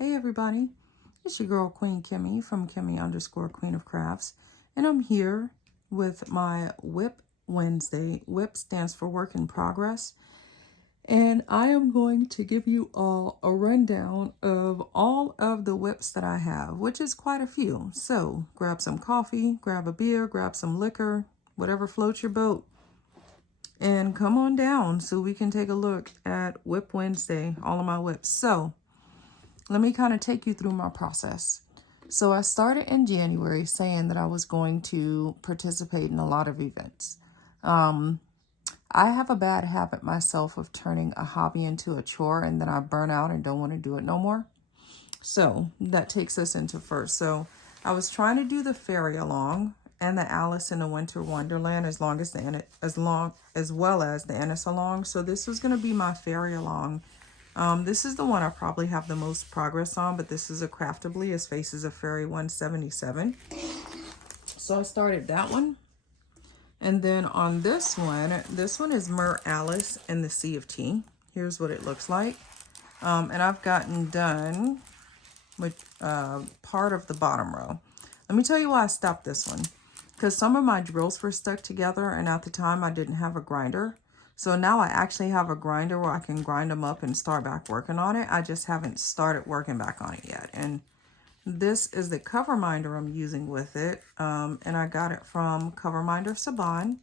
Hey everybody, it's your girl Queen Kimmy from Kimmy_Queen of Crafts, and I'm here with my WIP Wednesday. WIP stands for Work in Progress, and I am going to give you all a rundown of all of the WIPs that I have, which is quite a few. So grab some coffee, grab a beer, grab some liquor, whatever floats your boat, and come on down so we can take a look at WIP Wednesday, all of my WIPs. So let me kind of take you through my process. So I started in January saying that I was going to participate in a lot of events. I have a bad habit myself of turning a hobby into a chore, and then I burn out and don't want to do it no more. So that takes us into first. So I was trying to do the Faery along and the Alice in the Winter Wonderland as well as the Ennis along. So this was going to be my Faery along. This is the one I probably have the most progress on, but this is a Craftibly as Faces of Faery 177. So I started that one. And then on this one is Mermalice and the Sea of Tea. Here's what it looks like. And I've gotten done with part of the bottom row. Let me tell you why I stopped this one. Because some of my drills were stuck together, and at the time I didn't have a grinder. So now I actually have a grinder where I can grind them up and start back working on it. I just haven't started working back on it yet. And this is the cover minder I'm using with it. And I got it from Cover Minder Saban.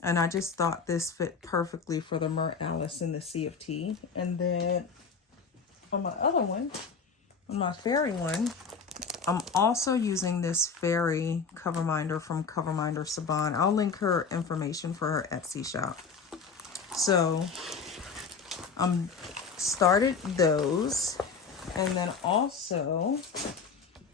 And I just thought this fit perfectly for the Mermalice in the Sea of Tea. And then on my other one, on my Faery one, I'm also using this Faery cover minder from Cover Minder Saban. I'll link her information for her Etsy shop. So started those, and then also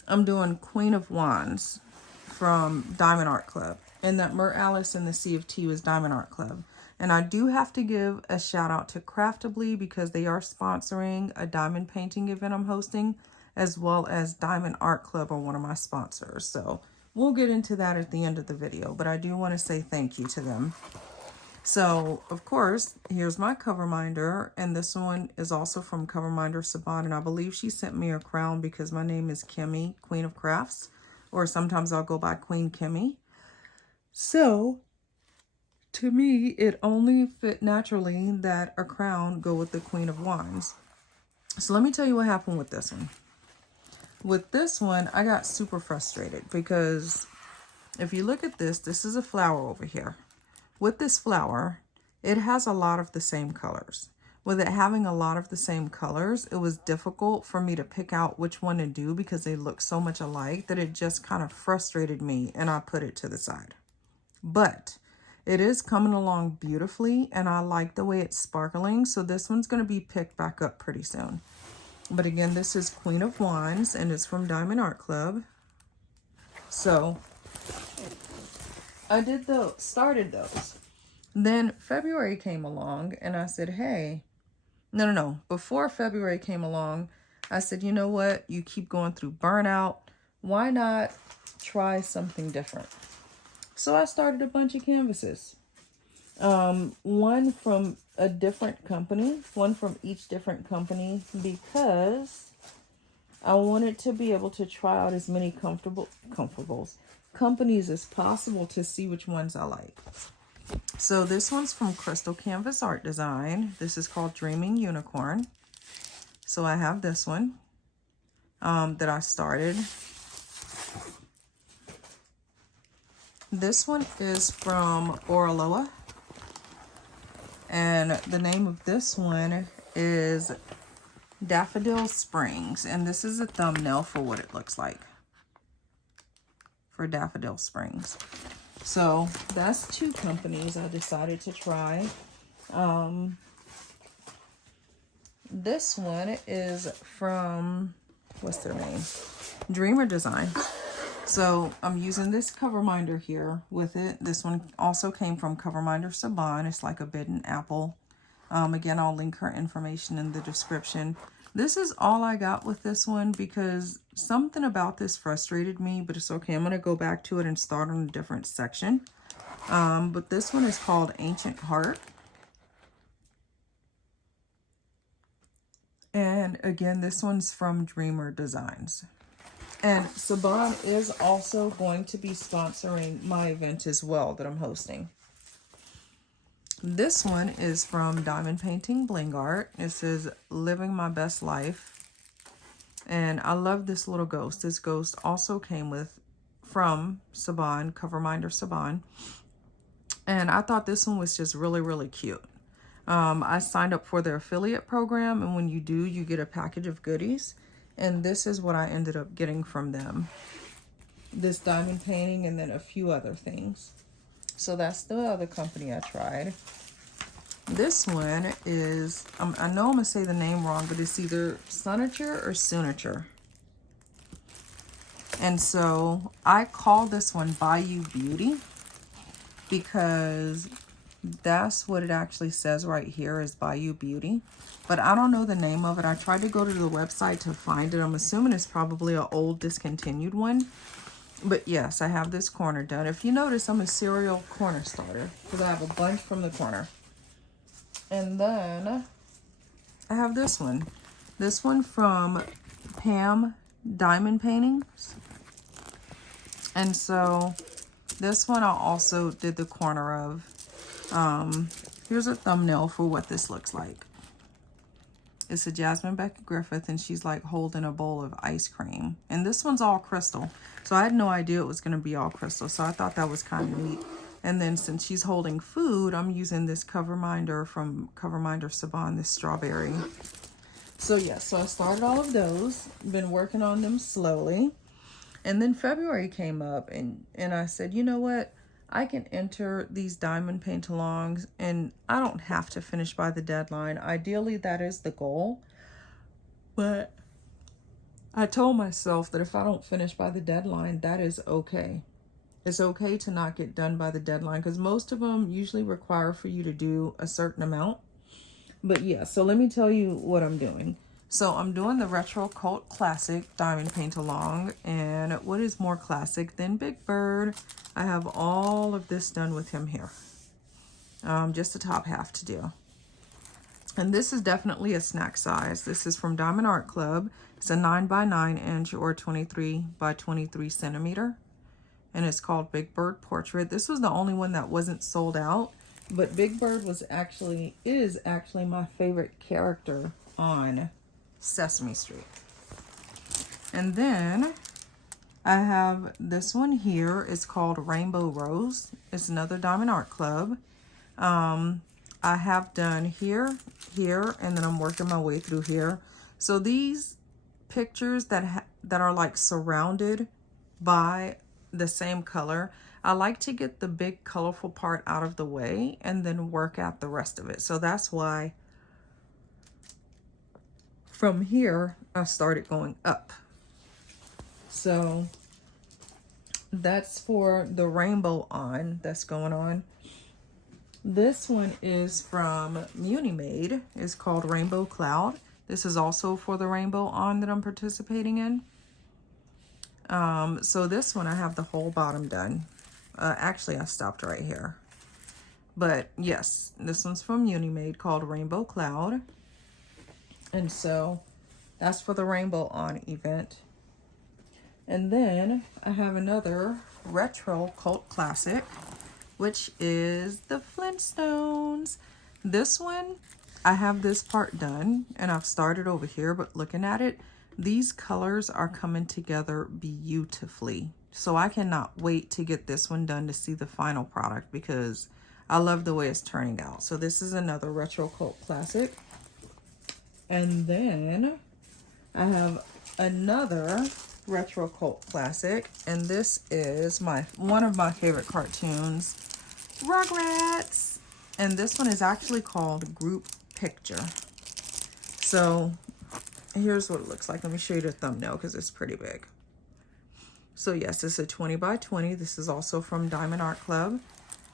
I'm doing Queen of Wands from Diamond Art Club, and that Mermalice in the Sea of Tea was Diamond Art Club. And I do have to give a shout out to Craftibly because they are sponsoring a diamond painting event I'm hosting, as well as Diamond Art Club are one of my sponsors. So we'll get into that at the end of the video, but I do want to say thank you to them. So, of course, here's my cover minder, and this one is also from Cover Minder Saban, and I believe she sent me a crown because my name is Kimmy, Queen of Crafts, or sometimes I'll go by Queen Kimmy. So, to me, it only fit naturally that a crown go with the Queen of Wands. So let me tell you what happened with this one. With this one, I got super frustrated because if you look at this, this is a flower over here. With this flower, it has a lot of the same colors. With it having a lot of the same colors, it was difficult for me to pick out which one to do because they look so much alike that it just kind of frustrated me, and I put it to the side. But it is coming along beautifully, and I like the way it's sparkling, so this one's going to be picked back up pretty soon. But again, this is Queen of Wands, and it's from Diamond Art Club. So I started those. Then February came along, and I said, hey, no. Before February came along, I said, you know what? You keep going through burnout. Why not try something different? So I started a bunch of canvases. One from a different company, one from each different company, because I wanted to be able to try out as many companies as possible to see which ones I like. So this one's from Crystal Canvas Art Design. This is called Dreaming Unicorn. So I have this one that I started. This one is from Oraloa. And the name of this one is Daffodil Springs. And this is a thumbnail for what it looks like for Daffodil Springs. So that's two companies I decided to try. This one is from, what's their name? Dreamer Design. So I'm using this cover minder here with it. This one also came from Cover Minder Saban. It's like a bitten apple. Again, I'll link her information in the description. This is all I got with this one because something about this frustrated me, but it's okay. I'm going to go back to it and start on a different section. But this one is called Ancient Heart. And again, this one's from Dreamer Designs. And Saban is also going to be sponsoring my event as well that I'm hosting. This one is from Diamond Painting Bling Art. It says, Living My Best Life. And I love this little ghost. This ghost also came from Saban, Coverminder Saban. And I thought this one was just really, really cute. I signed up for their affiliate program, and when you do, you get a package of goodies. And this is what I ended up getting from them. This diamond painting and then a few other things. So that's the other company I tried. This one is, I know I'm going to say the name wrong, but it's either Sunature or Sunature. And so I call this one Bayou Beauty because that's what it actually says right here is Bayou Beauty. But I don't know the name of it. I tried to go to the website to find it. I'm assuming it's probably an old discontinued one. But yes, I have this corner done. If you notice, I'm a serial corner starter because I have a bunch from the corner. And then I have this one. This one from Pam Diamond Paintings. And so this one I also did the corner of. Here's a thumbnail for what this looks like. It's a Jasmine Becky Griffith, and she's like holding a bowl of ice cream. And this one's all crystal. So I had no idea it was going to be all crystal. So I thought that was kind of neat. And then since she's holding food, I'm using this Coverminder from Coverminder Saban, this strawberry. So yeah, so I started all of those. Been working on them slowly. And then February came up, and I said, you know what? I can enter these diamond paint-alongs, and I don't have to finish by the deadline. Ideally, that is the goal. But I told myself that if I don't finish by the deadline, that is okay. It's okay to not get done by the deadline because most of them usually require for you to do a certain amount. But yeah, so let me tell you what I'm doing. So I'm doing the Retro Cult Classic Diamond Paint Along. And what is more classic than Big Bird? I have all of this done with him here. Just the top half to do. And this is definitely a snack size. This is from Diamond Art Club. It's a 9x9 inch or 23x23 centimeter. And it's called Big Bird Portrait. This was the only one that wasn't sold out. But Big Bird is actually my favorite character on Sesame Street. And then I have this one here. It's called Rainbow Rose. It's another Diamond Art Club. I have done here, and then I'm working my way through here. So these pictures that are like surrounded by the same color, I like to get the big colorful part out of the way and then work out the rest of it. So that's why from here I started going up. So that's for the rainbow on that's going on. This one is from Munimade. It's called Rainbow Cloud. This is also for the rainbow on that I'm participating in. So this one I have the whole bottom done. Actually, I stopped right here. But yes, this one's from Munimade called Rainbow Cloud. And so that's for the rainbow on event. And then I have another retro cult classic, which is the Flintstones. This one, I have this part done and I've started over here, but looking at it, these colors are coming together beautifully. So I cannot wait to get this one done to see the final product because I love the way it's turning out. So this is another retro cult classic. And then I have another retro cult classic, and this is one of my favorite cartoons, Rugrats. And this one is actually called Group Picture. So here's what it looks like. Let me show you the thumbnail because it's pretty big. So yes, it's a 20x20. This is also from Diamond Art Club.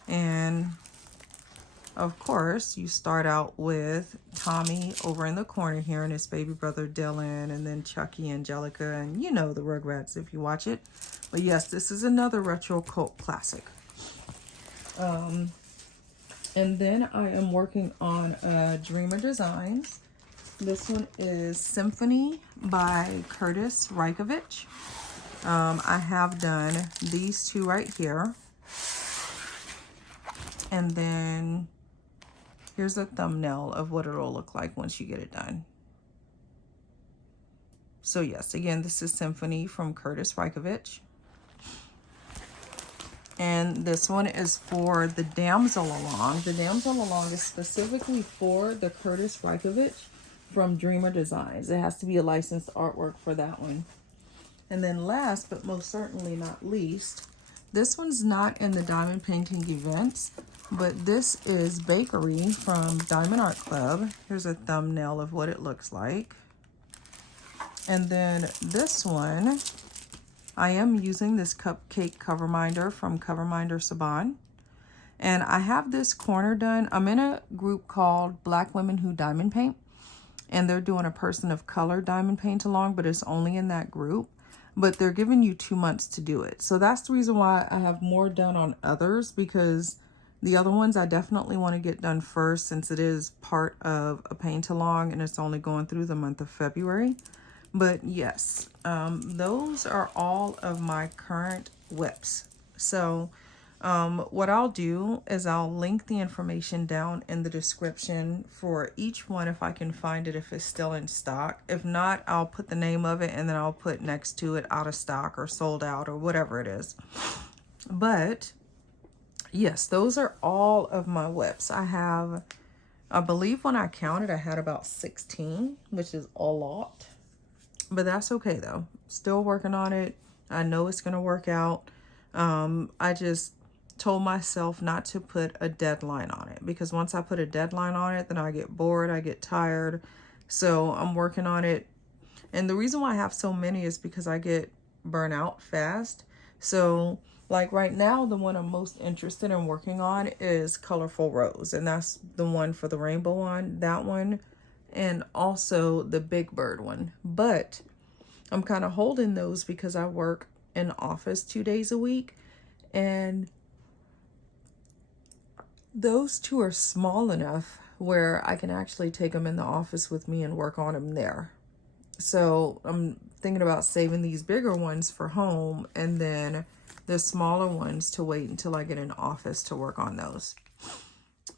And of course, you start out with Tommy over in the corner here and his baby brother Dylan, and then Chucky, Angelica, and you know the Rugrats if you watch it. But yes, this is another retro cult classic. And then I am working on Dreamer Designs. This one is Symphony by Curtis Reikovich. I have done these two right here. And then here's a thumbnail of what it'll look like once you get it done. So yes, again, this is Symphony from Curtis Reikovich. And this one is for the Damsel Along. The Damsel Along is specifically for the Curtis Reikovich from Dreamer Designs. It has to be a licensed artwork for that one. And then last, but most certainly not least, this one's not in the diamond painting events, but this is Bakery from Diamond Art Club. Here's a thumbnail of what it looks like. And then this one, I am using this cupcake cover minder from Coverminder Saban. And I have this corner done. I'm in a group called Black Women Who Diamond Paint. And they're doing a person of color diamond paint along, but it's only in that group. But they're giving you 2 months to do it. So that's the reason why I have more done on others, because the other ones I definitely want to get done first, since it is part of a paint along and it's only going through the month of February. But yes, those are all of my current whips. So what I'll do is I'll link the information down in the description for each one if I can find it, if it's still in stock. If not, I'll put the name of it and then I'll put next to it out of stock or sold out or whatever it is. But yes, those are all of my whips. I believe when I counted, I had about 16, which is a lot. But that's okay though. Still working on it. I know it's going to work out. I just told myself not to put a deadline on it, because once I put a deadline on it, then I get bored, I get tired. So I'm working on it. And the reason why I have so many is because I get burnt out fast. So like right now, the one I'm most interested in working on is Colorful Rose. And that's the one for the rainbow one, that one. And also the Big Bird one. But I'm kind of holding those because I work in office 2 days a week, and those two are small enough where I can actually take them in the office with me and work on them there. So I'm thinking about saving these bigger ones for home and then the smaller ones to wait until I get in office to work on those.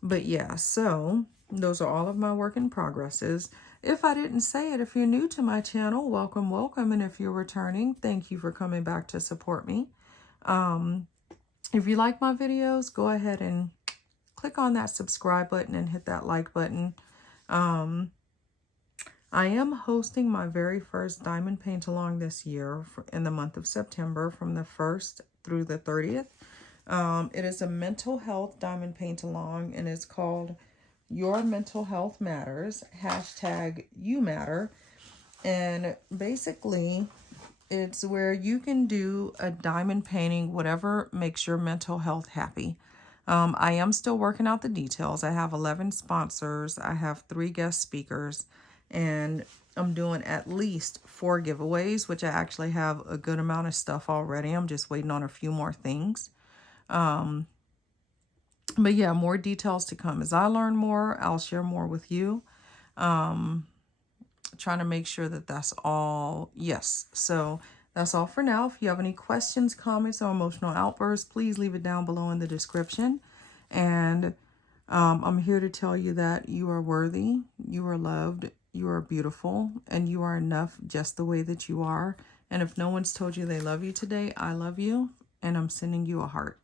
But yeah, so those are all of my work in progresses. If I didn't say it, if you're new to my channel, welcome, welcome. And if you're returning, thank you for coming back to support me. If you like my videos, go ahead and click on that subscribe button and hit that like button. I am hosting my very first diamond paint along this year in the month of September from the 1st through the 30th. It is a mental health diamond paint along, and it's called Your Mental Health Matters, #YouMatter. And basically it's where you can do a diamond painting, whatever makes your mental health happy. I am still working out the details. I have 11 sponsors. I have 3 guest speakers, and I'm doing at least 4 giveaways, which I actually have a good amount of stuff already. I'm just waiting on a few more things. But yeah, more details to come. As I learn more, I'll share more with you. Trying to make sure that that's all. Yes. So that's all for now. If you have any questions, comments, or emotional outbursts, please leave it down below in the description. And I'm here to tell you that you are worthy, you are loved, you are beautiful, and you are enough just the way that you are. And if no one's told you they love you today, I love you, and I'm sending you a heart.